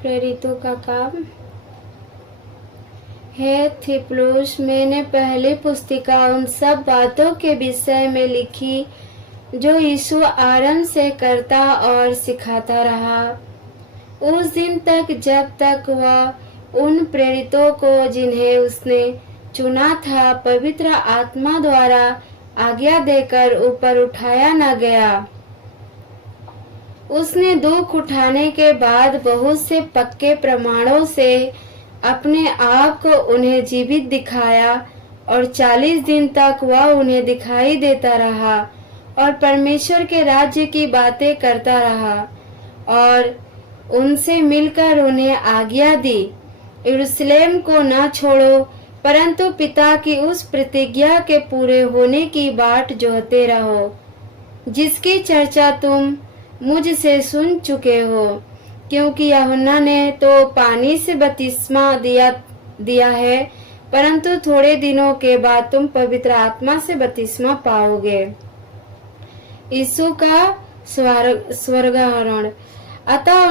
प्रेरितों का काम। है थिप्लुस, मैंने पहली पुस्तिका उन सब बातों के विषय में लिखी जो यीशु आरंभ से करता और सिखाता रहा, उस दिन तक जब तक वह उन प्रेरितों को जिन्हें उसने चुना था पवित्र आत्मा द्वारा आज्ञा देकर ऊपर उठाया न गया। उसने दुख उठाने के बाद बहुत से पक्के प्रमाणों से अपने आप को उन्हें जीवित दिखाया और 40 दिन तक वह उन्हें दिखाई देता रहा और परमेश्वर के राज्य की बातें करता रहा और उनसे मिलकर उन्हें आज्ञा दी, यरूशलेम को न छोड़ो, परंतु पिता की उस प्रतिज्ञा के पूरे होने की बाट जोहते रहो, जिसकी चर्चा तुम मुझसे सुन चुके हो। क्योंकि यूहन्ना ने तो पानी से बपतिस्मा दिया है, परंतु थोड़े दिनों के बाद तुम पवित्र आत्मा से बपतिस्मा पाओगे। यीशु का स्वर्गारोहण। अतः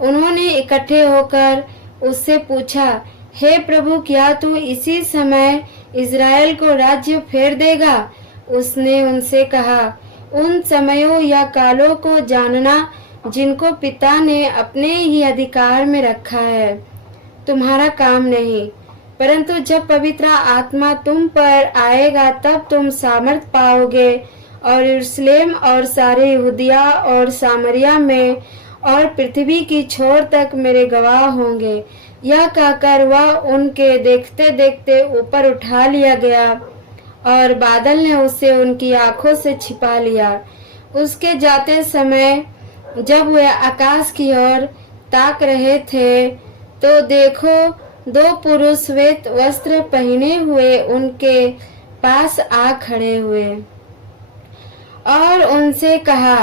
उन्होंने इकट्ठे होकर उससे पूछा, हे प्रभु, क्या तू इसी समय इज़राइल को राज्य फेर देगा? उसने उनसे कहा, उन समयों या कालों को जानना जिनको पिता ने अपने ही अधिकार में रखा है तुम्हारा काम नहीं, परंतु जब पवित्र आत्मा तुम पर आएगा तब तुम सामर्थ पाओगे और यरूशलेम और सारे यहूदिया और सामरिया में और पृथ्वी की छोर तक मेरे गवाह होंगे। यह कहकर वह उनके देखते देखते ऊपर उठा लिया गया और बादल ने उसे उनकी आंखों से छिपा लिया। उसके जाते समय जब वे आकाश की ओर ताक रहे थे तो देखो, 2 पुरुष श्वेत वस्त्र पहने हुए उनके पास आ खड़े हुए और उनसे कहा,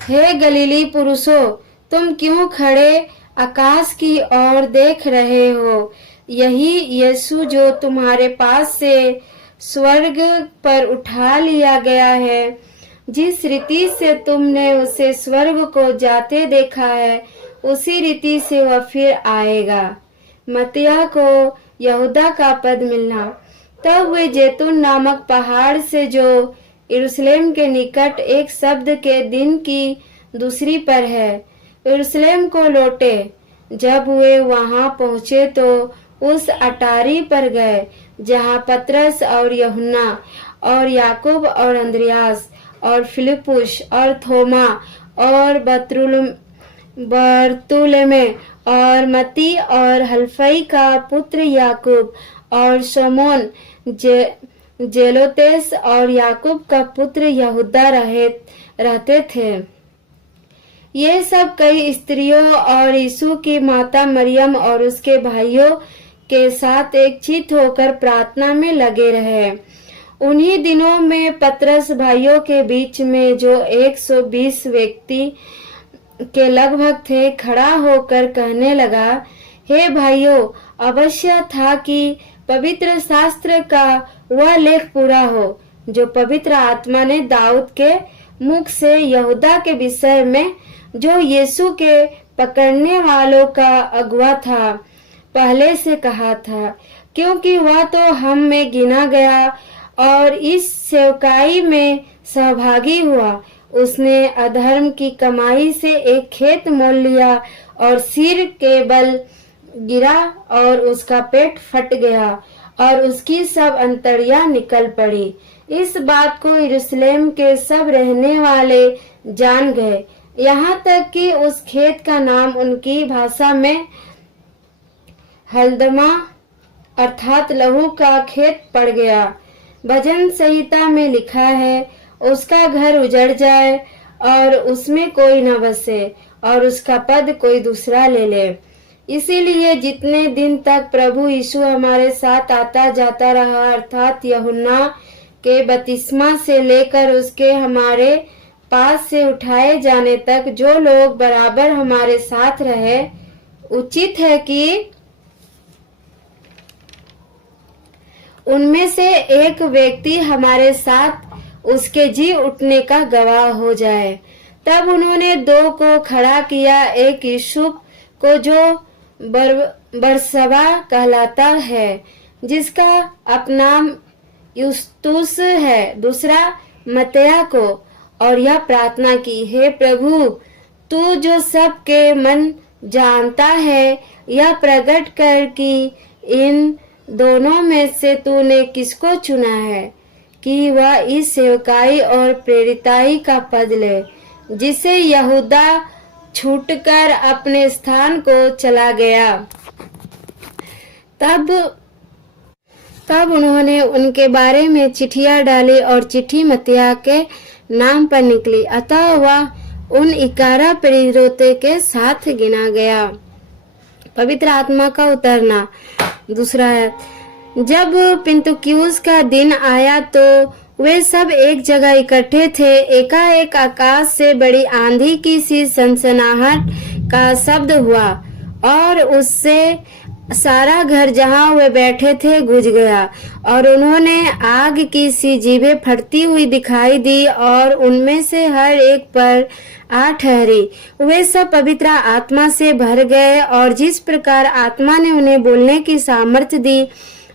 हे गलीली पुरुषों, तुम क्यों खड़े आकाश की ओर देख रहे हो? यही यीशु जो तुम्हारे पास से स्वर्ग पर उठा लिया गया है, जिस रीति से तुमने उसे स्वर्ग को जाते देखा है, उसी रीति से वह फिर आएगा। मत्तिया को यहूदा का पद मिलना। तब वे जैतून नामक पहाड़ से जो यरूशलेम के निकट एक शब्द के दिन की दूसरी पर है, यरूशलेम को लौटे। जब वे वहां पहुंचे तो उस अटारी पर गए जहां पतरस और यूहन्ना और याकूब और अंद्रियास और फिलिपुस और थोमा और बरतुलमै और मती और हल्फई का पुत्र याकूब और शमौन जेलोतेस और याकूब का पुत्र यहूदा रहते थे। ये सब कई स्त्रियों और यीशु की माता मरियम और उसके भाइयों के साथ एक चित होकर प्रार्थना में लगे रहे। उन्हीं दिनों में पतरस भाइयों के बीच में, जो 120 व्यक्ति के लगभग थे, खड़ा होकर कहने लगा, हे भाइयों, अवश्य था कि पवित्र शास्त्र का वह लेख पूरा हो जो पवित्र आत्मा ने दाऊद के मुख से यहूदा के विषय में, जो यीशु के पकड़ने वालों का अगुआ था, पहले से कहा था, क्योंकि वह तो हम में गिना गया और इस सेवकाई में सहभागी हुआ। उसने अधर्म की कमाई से एक खेत मोल लिया और सिर के बल गिरा और उसका पेट फट गया और उसकी सब अंतड़ियां निकल पड़ी। इस बात को यरूशलेम के सब रहने वाले जान गए, यहाँ तक कि उस खेत का नाम उनकी भाषा में हलदमा अर्थात लहू का खेत पड़ गया। भजन संहिता में लिखा है, उसका घर उजड़ जाए और उसमें कोई न बसे और उसका पद कोई दूसरा ले ले। इसीलिए जितने दिन तक प्रभु यीशु हमारे साथ आता जाता रहा, अर्थात यूहन्ना के बपतिस्मा से लेकर उसके हमारे पास से उठाए जाने तक जो लोग बराबर हमारे साथ रहे, उचित है कि उनमें से एक व्यक्ति हमारे साथ उसके जी उठने का गवाह हो जाए। तब उन्होंने 2 को खड़ा किया, एक यूसुफ को जो बरसबा कहलाता है, जिसका अपनाम युस्तुस है, दूसरा मत्तयाह को, और यह प्रार्थना की, हे प्रभु, तू जो सबके मन जानता है, यह प्रकट कर कि इन दोनों में से तूने किसको चुना है कि वह इस सेवकाई और प्रेरिताई का पद ले, जिसे यहूदा छूटकर अपने स्थान को चला गया। तब उन्होंने उनके बारे में चिट्ठियां डाली और चिट्ठी मत्तयाह के नाम पर निकली, अतः वह उन 11 प्रेरितों के साथ गिना गया। पवित्र आत्मा का उतरना। दूसरा, जब पिंतुक्यूस का दिन आया तो वे सब एक जगह इकट्ठे थे। एकाएक आकाश से बड़ी आंधी की सी सनसनाहट का शब्द हुआ और उससे सारा घर जहाँ वे बैठे थे गुज गया, और उन्होंने आग की सी जीभें फटती हुई दिखाई दी और उनमें से हर एक पर आ ठहरी। वे सब पवित्र आत्मा से भर गए और जिस प्रकार आत्मा ने उन्हें बोलने की सामर्थ्य दी,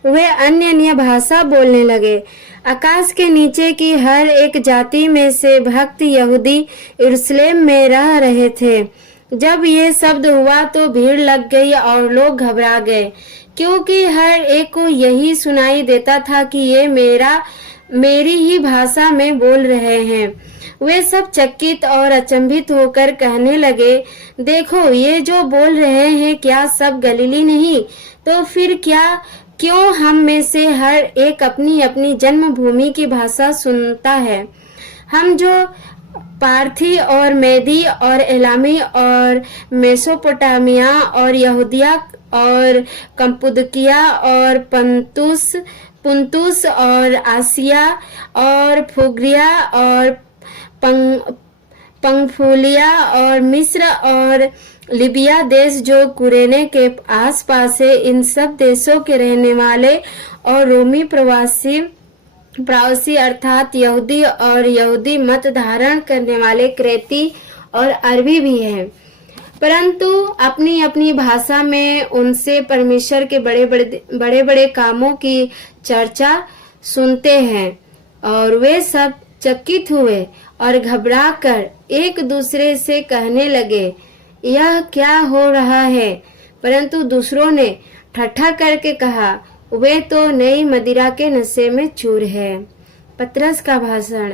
वे अन्य भाषा बोलने लगे। आकाश के नीचे की हर एक जाति में से भक्त यहूदी यरूशलेम में रह रहे थे। जब ये शब्द हुआ तो भीड़ लग गई और लोग घबरा गए, क्योंकि हर एक को यही सुनाई देता था कि ये मेरी ही भाषा में बोल रहे हैं। वे सब चकित और अचंभित होकर कहने लगे, देखो, ये जो बोल रहे हैं क्या सब गलीली नहीं? तो फिर क्यों हम में से हर एक अपनी अपनी जन्मभूमि की भाषा सुनता है? हम जो पार्थी और मेदी और एलामी और मेसोपोटामिया और यहूदिया और कम्पुदकिया और पुंतुस और आसिया और फुग्रिया और पंफूलिया और मिस्र और लिबिया देश जो कुरेने के आसपास है, इन सब देशों के रहने वाले और रोमी प्रवासी अर्थात यहूदी और यहूदी मत धारण करने वाले क्रेती और अरबी भी हैं, परंतु अपनी अपनी भाषा में उनसे परमेश्वर के बड़े बड़े कामों की चर्चा सुनते हैं। और वे सब चकित हुए और घबराकर एक दूसरे से कहने लगे, यह क्या हो रहा है? परंतु दूसरों ने ठट्ठा करके कहा, वे तो नई मदिरा के नशे में चूर है। पतरस का भाषण।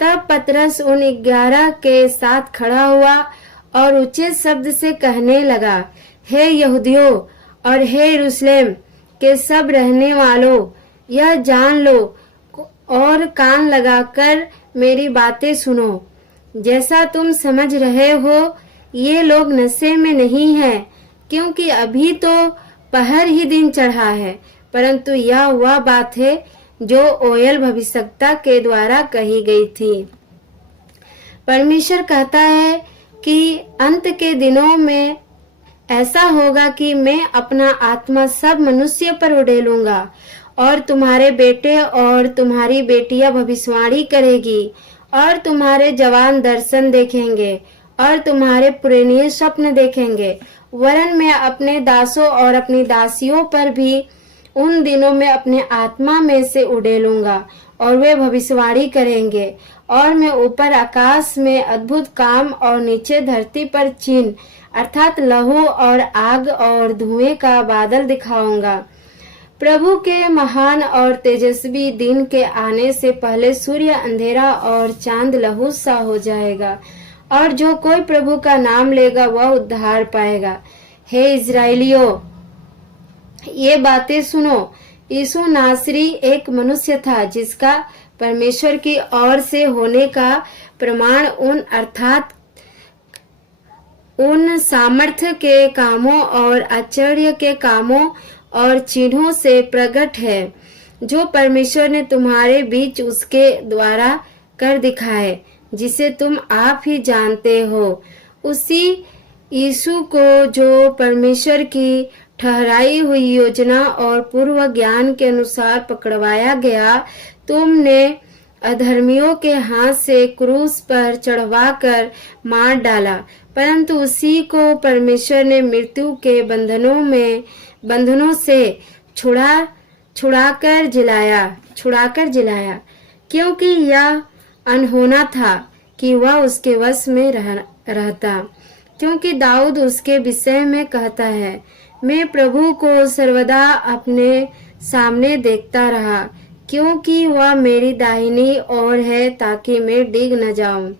तब पतरस उन 11 के साथ खड़ा हुआ और ऊंचे शब्द से कहने लगा, हे यहूदियों और हे यरूशलेम के सब रहने वालों, यह जान लो और कान लगाकर मेरी बातें सुनो। जैसा तुम समझ रहे हो, ये लोग नशे में नहीं है, क्योंकि अभी तो पहर ही दिन चढ़ा है, परंतु यह वह बात है जो ओयल भविष्यवक्ता के द्वारा कही गई थी। परमेश्वर कहता है कि अंत के दिनों में ऐसा होगा कि मैं अपना आत्मा सब मनुष्य पर उड़ेलूंगा, और तुम्हारे बेटे और तुम्हारी बेटियां भविष्यवाणी करेगी, और तुम्हारे जवान दर्शन देखेंगे, और तुम्हारे पुराने स्वप्न देखेंगे। वरन मैं अपने दासों और अपनी दासियों पर भी उन दिनों में अपने आत्मा में से उड़ेलूंगा, और वे भविष्यवाणी करेंगे। और मैं ऊपर आकाश में अद्भुत काम और नीचे धरती पर चिन्ह अर्थात लहू और आग और धुएं का बादल दिखाऊंगा। प्रभु के महान और तेजस्वी दिन के आने से पहले सूर्य अंधेरा और चांद लहू सा हो जाएगा, और जो कोई प्रभु का नाम लेगा वह उद्धार पाएगा। हे इजराइलियों, ये बातें सुनो। यीशु नासरी एक मनुष्य था, जिसका परमेश्वर की ओर से होने का प्रमाण उन सामर्थ्य के कामों और आश्चर्य के कामों और चिन्हों से प्रकट है, जो परमेश्वर ने तुम्हारे बीच उसके द्वारा कर दिखाए, जिसे तुम आप ही जानते हो। उसी यीशु को जो परमेश्वर की ठहराई हुई योजना और पूर्व ज्ञान के अनुसार पकड़वाया गया, तुमने अधर्मियों के हाथ से क्रूस पर चढ़वाकर मार डाला, परंतु उसी को परमेश्वर ने मृत्यु के बंधनों से छुड़ाकर जिलाया, क्योंकि यह अनहोना था कि वह उसके वश में रहता। क्योंकि दाऊद उसके विषय में कहता है, मैं प्रभु को सर्वदा अपने सामने देखता रहा, क्योंकि वह मेरी दाहिनी ओर है, ताकि मैं डिग न जाऊं।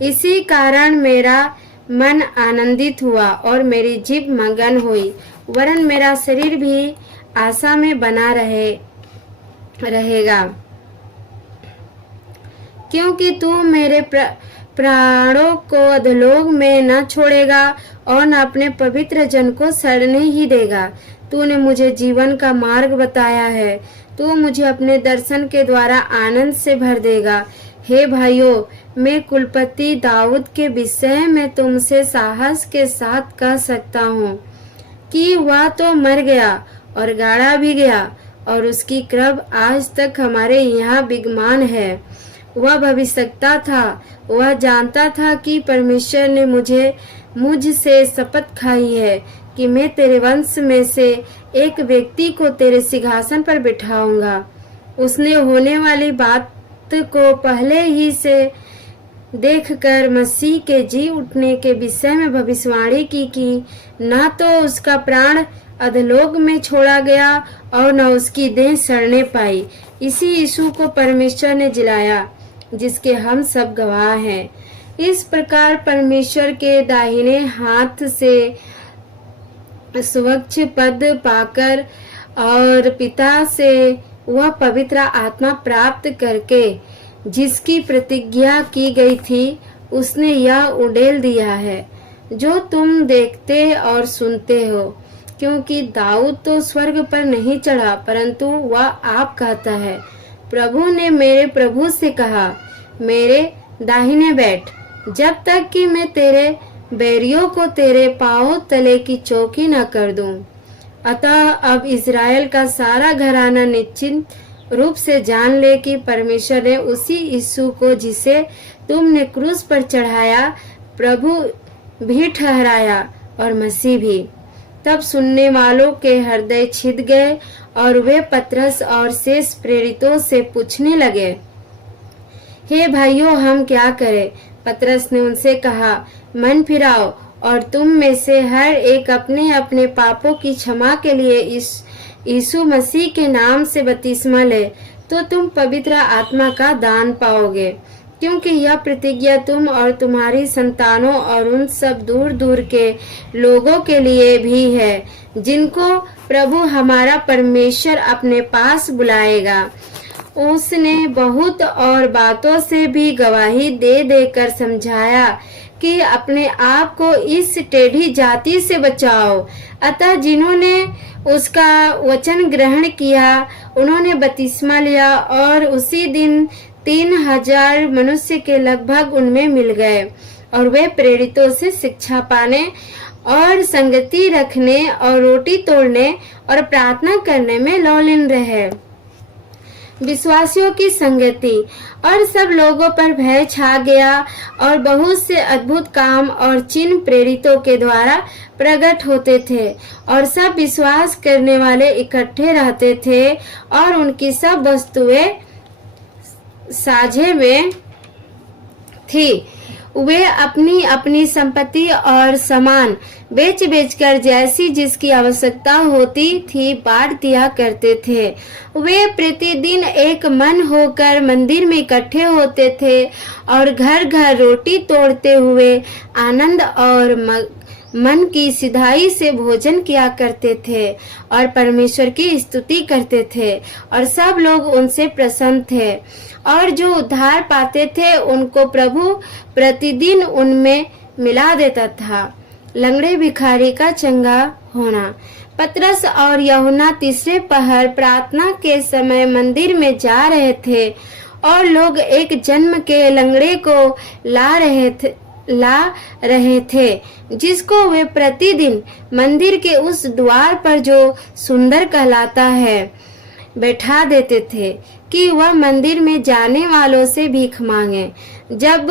इसी कारण मेरा मन आनंदित हुआ और मेरी जीभ मगन हुई, वरन मेरा शरीर भी आशा में बना रहेगा, क्योंकि तू मेरे प्राणों को अधोलोक में न छोड़ेगा और न अपने पवित्र जन को सड़ने ही देगा। तूने मुझे जीवन का मार्ग बताया है, तू मुझे अपने दर्शन के द्वारा आनंद से भर देगा। हे भाइयों, मैं कुलपति दाऊद के विषय में तुमसे साहस के साथ कह सकता हूँ कि वह तो मर गया और गाड़ा भी गया, और उसकी कृप आज तक हमारे यहाँ विद्यमान है। वह भविष्यवक्ता था, वह जानता था कि परमेश्वर ने मुझसे शपथ खाई है कि मैं तेरे वंश में से एक व्यक्ति को तेरे सिंहासन पर बिठाऊंगा। उसने होने वाली बात को पहले ही से देखकर मसीह के जी उठने के विषय में भविष्यवाणी की कि न तो उसका प्राण अधोलोक में छोड़ा गया और न उसकी देह सड़ने पाई। इसी यीशु को परमेश्वर ने जिलाया, जिसके हम सब गवाह हैं। इस प्रकार परमेश्वर के दाहिने हाथ से स्वच्छ पद पाकर और पिता से वह पवित्र आत्मा प्राप्त करके जिसकी प्रतिज्ञा की गई थी, उसने यह उड़ेल दिया है जो तुम देखते और सुनते हो। क्योंकि दाऊद तो स्वर्ग पर नहीं चढ़ा, परंतु वह आप कहता है, प्रभु ने मेरे प्रभु से कहा, मेरे दाहिने बैठ, जब तक कि मैं तेरे बैरियों को तेरे पांव तले की चौकी न कर दूं। अतः अब इज़राइल का सारा घराना निश्चित रूप से जान ले कि परमेश्वर ने उसी यीशु को, जिसे तुमने क्रूस पर चढ़ाया, प्रभु भी ठहराया और मसीह भी। तब सुनने वालों के हृदय छिद गए और वे पतरस और शेष प्रेरितों से पूछने लगे, हे भाइयों, हम क्या करें? पतरस ने उनसे कहा, मन फिराओ और तुम में से हर एक अपने अपने पापों की क्षमा के लिए यीशु मसीह के नाम से बपतिस्मा ले, तो तुम पवित्र आत्मा का दान पाओगे। क्योंकि यह प्रतिज्ञा तुम और तुम्हारी संतानों और उन सब दूर दूर के लोगों के लिए भी है, जिनको प्रभु हमारा परमेश्वर अपने पास बुलाएगा। उसने बहुत और बातों से भी गवाही दे देकर समझाया कि अपने आप को इस टेढ़ी जाति से बचाओ। अतः जिन्होंने उसका वचन ग्रहण किया, उन्होंने बपतिस्मा लिया और उसी दिन 3000 मनुष्य के लगभग उनमें मिल गए, और वे प्रेरितों से शिक्षा पाने और संगति रखने और रोटी तोड़ने और प्रार्थना करने में लौलीन रहे। विश्वासियों की संगति और सब लोगों पर भय छा गया, और बहुत से अद्भुत काम और चिन्ह प्रेरितों के द्वारा प्रकट होते थे, और सब विश्वास करने वाले इकट्ठे रहते थे, और उनकी सब वस्तुएं साझे में थी। वे अपनी अपनी संपत्ति और सामान बेच बेचकर जैसी जिसकी आवश्यकता होती थी बांट दिया करते थे। वे प्रतिदिन एक मन होकर मंदिर में इकट्ठे होते थे और घर घर रोटी तोड़ते हुए आनंद और मन की सिधाई से भोजन किया करते थे और परमेश्वर की स्तुति करते थे, और सब लोग उनसे प्रसन्न थे। और जो उद्धार पाते थे उनको प्रभु प्रतिदिन उनमें मिला देता था। लंगड़े भिखारी का चंगा होना। पतरस और यूहन्ना तीसरे पहर प्रार्थना के समय मंदिर में जा रहे थे, और लोग एक जन्म के लंगड़े को ला रहे थे जिसको वे प्रतिदिन मंदिर के उस द्वार पर, जो सुंदर कहलाता है, बैठा देते थे। कि वह मंदिर में जाने वालों से भीख मांगे। जब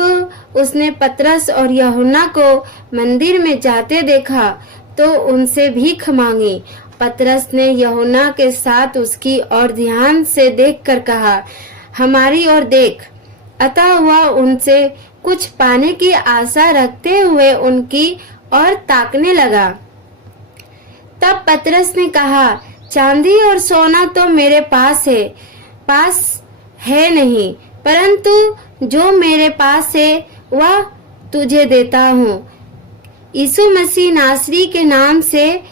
उसने पतरस और यूहन्ना को मंदिर में जाते देखा तो उनसे भीख मांगी। पतरस ने यूहन्ना के साथ उसकी ओर ध्यान से देखकर कहा, हमारी ओर देख। अतः वह उनसे कुछ पाने की आशा रखते हुए उनकी ओर ताकने लगा। तब पतरस ने कहा, चांदी और सोना तो मेरे पास है नहीं, परंतु जो मेरे पास है वह तुझे देता हूँ। यीशु मसीह नासरी के नाम से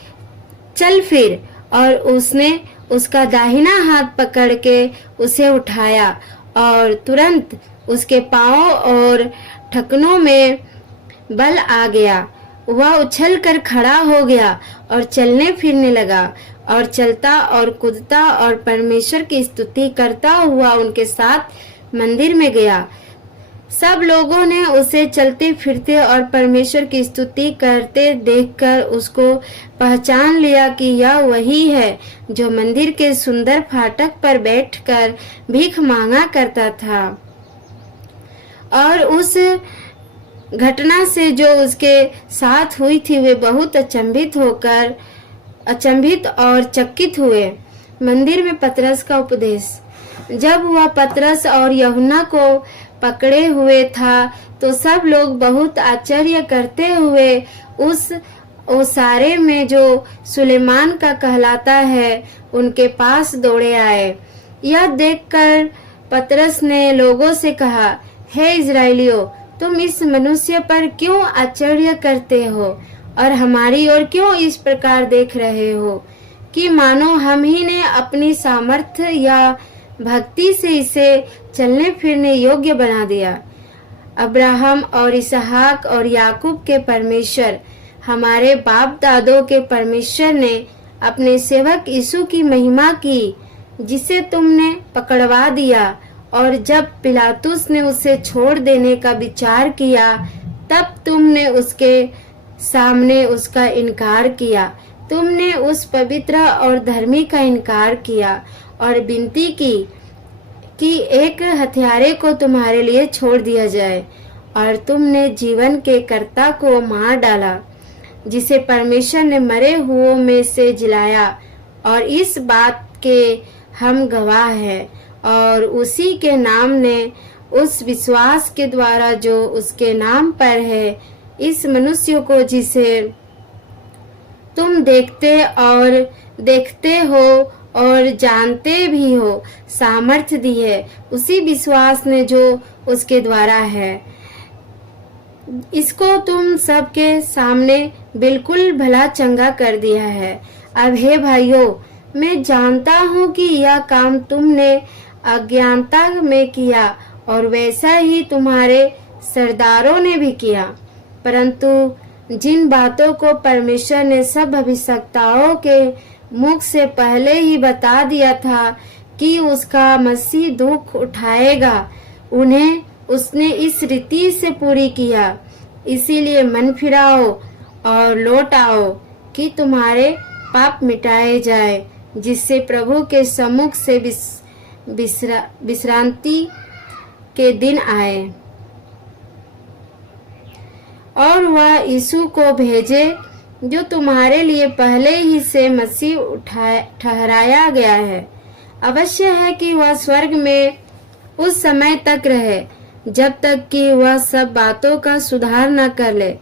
चल फिर। और उसने उसका दाहिना हाथ पकड़ के उसे उठाया और तुरंत उसके पांव और ठकनों में बल आ गया। वह उछलकर खड़ा हो गया और चलने फिरने लगा और चलता और कूदता और परमेश्वर की स्तुति करता हुआ उनके साथ मंदिर में गया। सब लोगों ने उसे चलते फिरते और परमेश्वर की स्तुति करते देखकर उसको पहचान लिया कि यह वही है जो मंदिर के सुंदर फाटक पर बैठकर भीख मांगा करता था। और उस घटना से जो उसके साथ हुई थी वे बहुत अचंभित और चकित हुए। मंदिर में पतरस का उपदेश। जब वह पतरस और यूहन्ना को पकड़े हुए था तो सब लोग बहुत आश्चर्य करते हुए उस ओसारे में जो सुलेमान का कहलाता है उनके पास दौड़े आए। यह देखकर पतरस ने लोगों से कहा, हे इस्राएलियों, तुम इस मनुष्य पर क्यों आश्चर्य करते हो और हमारी ओर क्यों इस प्रकार देख रहे हो कि मानो हम ही ने अपनी सामर्थ्य या भक्ति से इसे चलने फिरने योग्य बना दिया। अब्राहम और इसहाक और याकूब के परमेश्वर, हमारे बाप दादों के परमेश्वर ने अपने सेवक यीशु की महिमा की, जिसे तुमने पकड़वा दिया। और जब पिलातुस ने उसे छोड़ देने का विचार किया तब तुमने उसके सामने उसका इनकार किया। तुमने उस पवित्र और धर्मी का इनकार किया और विनती की कि एक हत्यारे को तुम्हारे लिए छोड़ दिया जाए। और तुमने जीवन के कर्ता को मार डाला, जिसे परमेश्वर ने मरे हुओं में से जिलाया। और इस बात के हम गवाह हैं। और उसी के नाम ने उस विश्वास के द्वारा जो उसके नाम पर है, इस मनुष्य को जिसे तुम देखते हो और जानते भी हो, सामर्थ्य दी है। उसी विश्वास ने जो उसके द्वारा है, इसको तुम सबके सामने बिल्कुल भला चंगा कर दिया है। अब हे भाइयों, मैं जानता हूँ कि यह काम तुमने अज्ञानता में किया और वैसा ही तुम्हारे सरदारों ने भी किया। परंतु जिन बातों को परमेश्वर ने सब भविष्यवक्ताओं के मुख से पहले ही बता दिया था कि उसका मसीह दुख उठाएगा, उन्हें उसने इस रीति से पूरी किया। इसीलिए मन फिराओ और लौट आओ कि तुम्हारे पाप मिटाए जाए, जिससे प्रभु के सम्मुख से विश्रांति के दिन आए। और वह यीशु को भेजे जो तुम्हारे लिए पहले ही से मसीह ठहराया गया है। अवश्य है कि वह स्वर्ग में उस समय तक रहे जब तक कि वह सब बातों का सुधार न कर ले,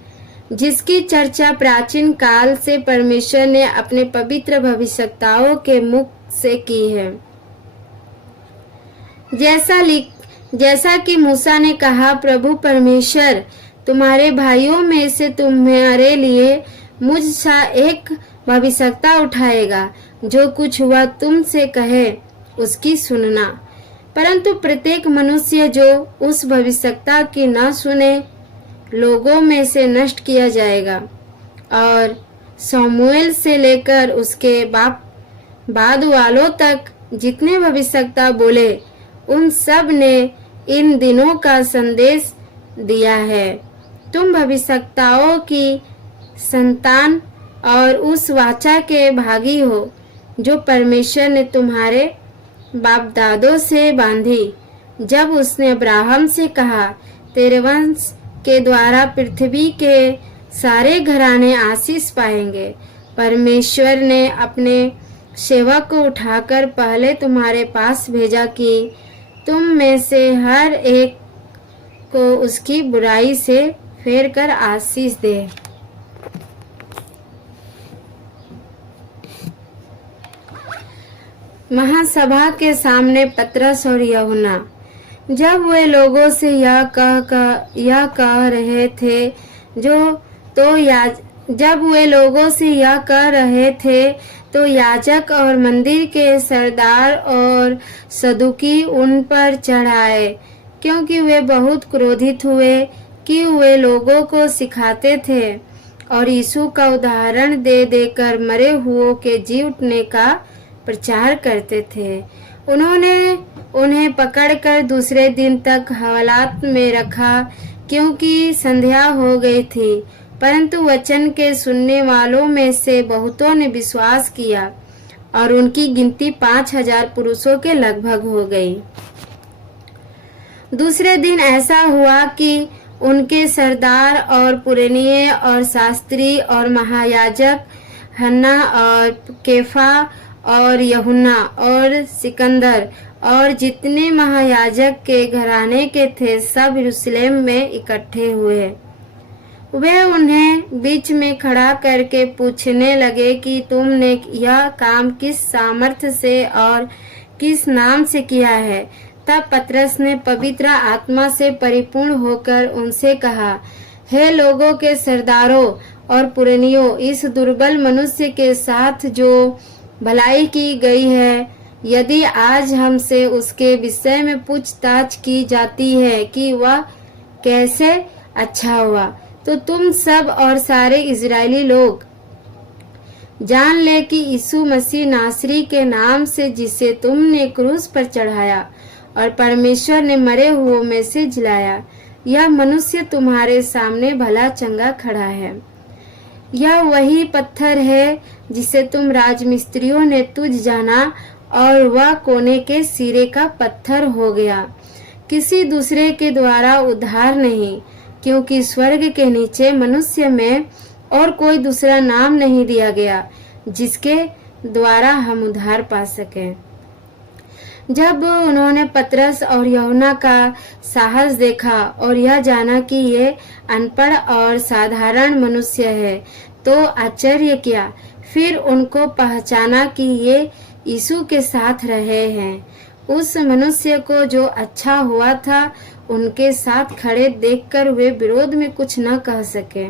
जिसकी चर्चा प्राचीन काल से परमेश्वर ने अपने पवित्र भविष्यवक्ताओं के मुख से की है। जैसा कि मूसा ने कहा, प्रभु परमेश्वर तुम्हारे भाइयों में से तुम्हारे लिए मुझ सा एक भविष्यवक्ता उठाएगा, जो कुछ वह तुमसे कहे उसकी सुनना। परंतु प्रत्येक मनुष्य जो उस भविष्यवक्ता की न सुने, लोगों में से नष्ट किया जाएगा। और शमूएल से लेकर उसके बाद वालों तक जितने भविष्यवक्ता बोले, उन सब ने इन दिनों का संदेश दिया है। तुम भविष्यवक्ताओं की संतान और उस वाचा के भागी हो जो परमेश्वर ने तुम्हारे बाप दादों से बांधी। जब उसने अब्राहम से कहा, तेरे वंश के द्वारा पृथ्वी के सारे घराने आशीष पाएंगे, परमेश्वर ने अपने सेवक को उठाकर पहले तुम्हारे पास भेजा कि तुम में से हर एक को उसकी बुराई से फेर कर आशीष दे। महासभा के सामने पतरस और यूहन्ना। जब वे लोगों से यह कह रहे थे तो याजक और मंदिर के सरदार और सदुकी उन पर चढ़ आए, क्योंकि वे बहुत क्रोधित हुए कि वे लोगों को सिखाते थे और यीशु का उदाहरण दे देकर मरे हुओं के जी उठने का प्रचार करते थे। उन्होंने उन्हें पकड़कर दूसरे दिन तक हवालात में रखा, क्योंकि संध्या हो गई थी। परंतु वचन के सुनने वालों में से बहुतों ने विश्वास किया और उनकी गिनती 5000 पुरुषों के लगभग हो गई। दूसरे दिन ऐसा हुआ कि उनके सरदार और पुरनिये और शास्त्री और महायाजक हन्ना और कैफा और यूहन्ना और सिकंदर और जितने महायाजक के घराने के थे सब यरूशलेम में इकट्ठे हुए। वे उन्हें बीच में खड़ा करके पूछने लगे कि तुमने यह काम किस सामर्थ्य से और किस नाम से किया है। तब पतरस ने पवित्र आत्मा से परिपूर्ण होकर उनसे कहा, हे लोगों के सरदारों और पुरनियों, इस दुर्बल मनुष्य के साथ जो भलाई की गई है, यदि आज हमसे उसके विषय में पूछताछ की जाती है कि वह कैसे अच्छा हुआ, तो तुम सब और सारे इजरायली लोग जान ले कि यीशु मसीह नासरी के नाम से, जिसे तुमने क्रूस पर चढ़ाया और परमेश्वर ने मरे हुओं में से जिलाया, यह मनुष्य तुम्हारे सामने भला चंगा खड़ा है। यह वही पत्थर है जिसे तुम राजमिस्त्रियों ने तुझ जाना और वह कोने के सिरे का पत्थर हो गया। किसी दूसरे के द्वारा उद्धार नहीं, क्योंकि स्वर्ग के नीचे मनुष्य में और कोई दूसरा नाम नहीं दिया गया जिसके द्वारा हम उद्धार पा सकें। जब उन्होंने पतरस और यूहन्ना का साहस देखा और यह जाना कि ये अनपढ़ और साधारण मनुष्य है, तो आश्चर्य किया। फिर उनको पहचाना कि ये यीशु के साथ रहे हैं। उस मनुष्य को जो अच्छा हुआ था उनके साथ खड़े देखकर वे विरोध में कुछ न कह सके,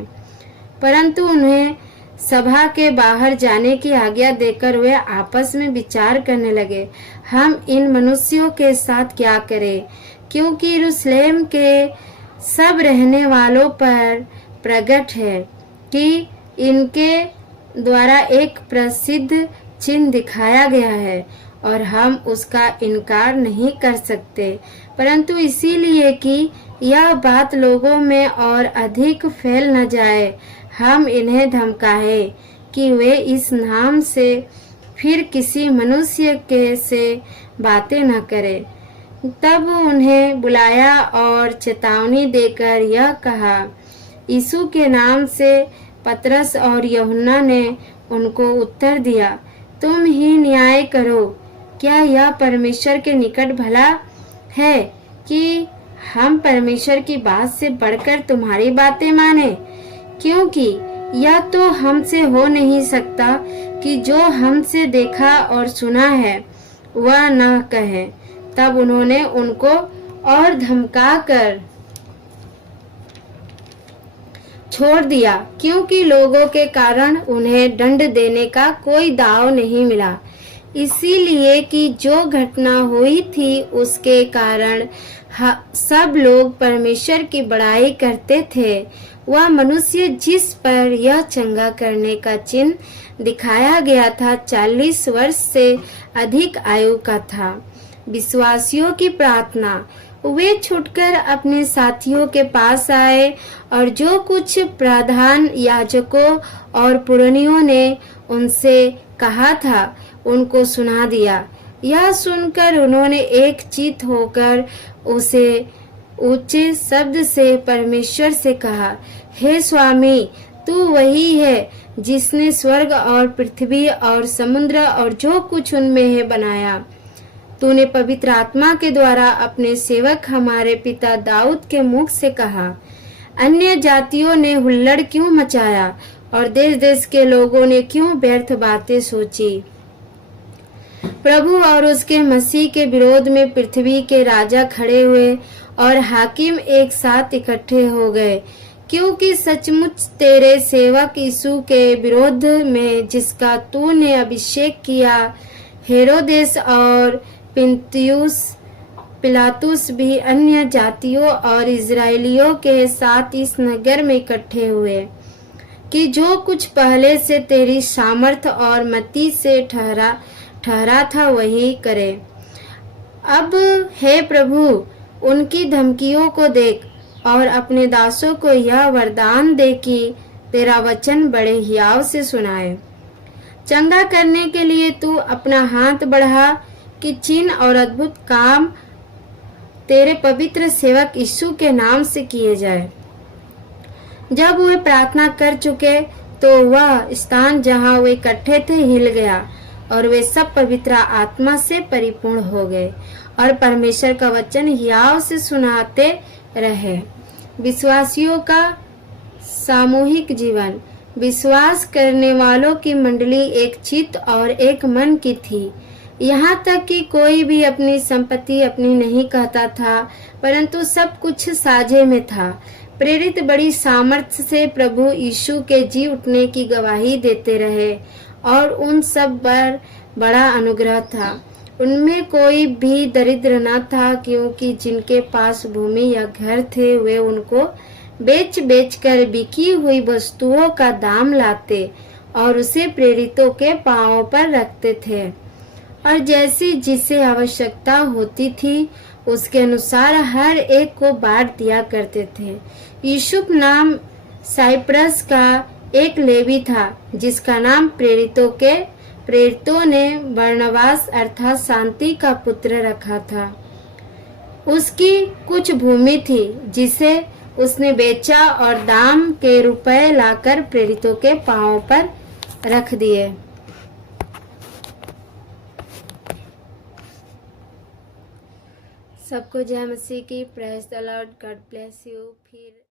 परंतु उन्हें सभा के बाहर जाने की आज्ञा देकर वे आपस में विचार करने लगे, हम इन मनुष्यों के साथ क्या करें, क्योंकि यरूशलेम के सब रहने वालों पर प्रकट है कि इनके द्वारा एक प्रसिद्ध चिन्ह दिखाया गया है और हम उसका इनकार नहीं कर सकते, परंतु इसीलिए कि यह बात लोगों में और अधिक फैल न जाए, हम इन्हें धमकाए कि वे इस नाम से फिर किसी मनुष्य के से बातें न करें। तब उन्हें बुलाया और चेतावनी देकर यह कहा। यीशु के नाम से पतरस और यूहन्ना ने उनको उत्तर दिया, तुम ही न्याय करो, क्या यह परमेश्वर के निकट भला है कि हम परमेश्वर की बात से बढ़कर तुम्हारी बातें माने? क्योंकि यह तो हमसे हो नहीं सकता कि जो हमसे देखा और सुना है वह न कहे। तब उन्होंने उनको और धमकाकर छोड़ दिया, क्योंकि लोगों के कारण उन्हें दंड देने का कोई दाव नहीं मिला, इसीलिए कि जो घटना हुई थी उसके कारण सब लोग परमेश्वर की बड़ाई करते थे। वह मनुष्य जिस पर यह चंगा करने का चिन्ह दिखाया गया था 40 वर्ष से अधिक आयु का था। विश्वासियों की प्रार्थना। वे छुटकर अपने साथियों के पास आए और जो कुछ प्रधान याजकों और पुरनियों ने उनसे कहा था उनको सुना दिया। यह सुनकर उन्होंने एक चित होकर उसे ऊंचे शब्द से परमेश्वर से कहा, हे स्वामी, तू वही है जिसने स्वर्ग और पृथ्वी और समुद्र और जो कुछ उनमें है बनाया। तूने पवित्र आत्मा के द्वारा अपने सेवक हमारे पिता दाऊद के मुख से कहा, अन्य जातियों ने हुल्लड़ क्यों मचाया और देश देश के लोगों ने क्यों व्यर्थ बातें सोची। प्रभु और उसके मसीह के विरोध में पृथ्वी के राजा खड़े हुए और हाकिम एक साथ इकट्ठे हो गए, क्योंकि सचमुच तेरे सेवक यीशु के विरोध में जिसका तूने अभिषेक किया, हेरोदेस और पिलातुस भी अन्य जातियों और इजरायलियों के साथ इस नगर में इकट्ठे हुए कि जो कुछ पहले से तेरी सामर्थ और मति से ठहरा था वही करे। अब हे प्रभु, उनकी धमकियों को देख और अपने दासों को यह वरदान दे कि तेरा वचन बड़े हियाव से सुनाए। चंगा करने के लिए तू अपना हाथ बढ़ा कि चिन्ह और अद्भुत काम तेरे पवित्र सेवक यीशु के नाम से किए जाए। जब वे प्रार्थना कर चुके तो वह स्थान जहां वे इकट्ठे थे हिल गया और वे सब पवित्र आत्मा से परिपूर्ण हो गए और परमेश्वर का वचन हियाव से सुनाते रहे। विश्वासियों का सामूहिक जीवन। विश्वास करने वालों की मंडली एक चित्त और एक मन की थी। यहाँ तक कि कोई भी अपनी संपत्ति अपनी नहीं कहता था, परंतु सब कुछ साझे में था। प्रेरित बड़ी सामर्थ्य से प्रभु यीशु के जी उठने की गवाही देते रहे और उन सब पर बड़ा अनुग्रह था। उनमें कोई भी दरिद्र न था, क्योंकि जिनके पास भूमि या घर थे वे उनको बेच बेच कर बिकी हुई वस्तुओं का दाम लाते और उसे प्रेरितों के पांवों पर रखते थे और जैसी जिसे आवश्यकता होती थी उसके अनुसार हर एक को बांट दिया करते थे। यूसुफ नाम साइप्रस का एक लेवी था, जिसका नाम प्रेरितों ने बरनबास अर्थात शांति का पुत्र रखा था। उसकी कुछ भूमि थी जिसे उसने बेचा और दाम के रुपए लाकर प्रेरितों के पांवों पर रख दिए। सबको जय मसीह की। Praise the Lord. God bless you. फिर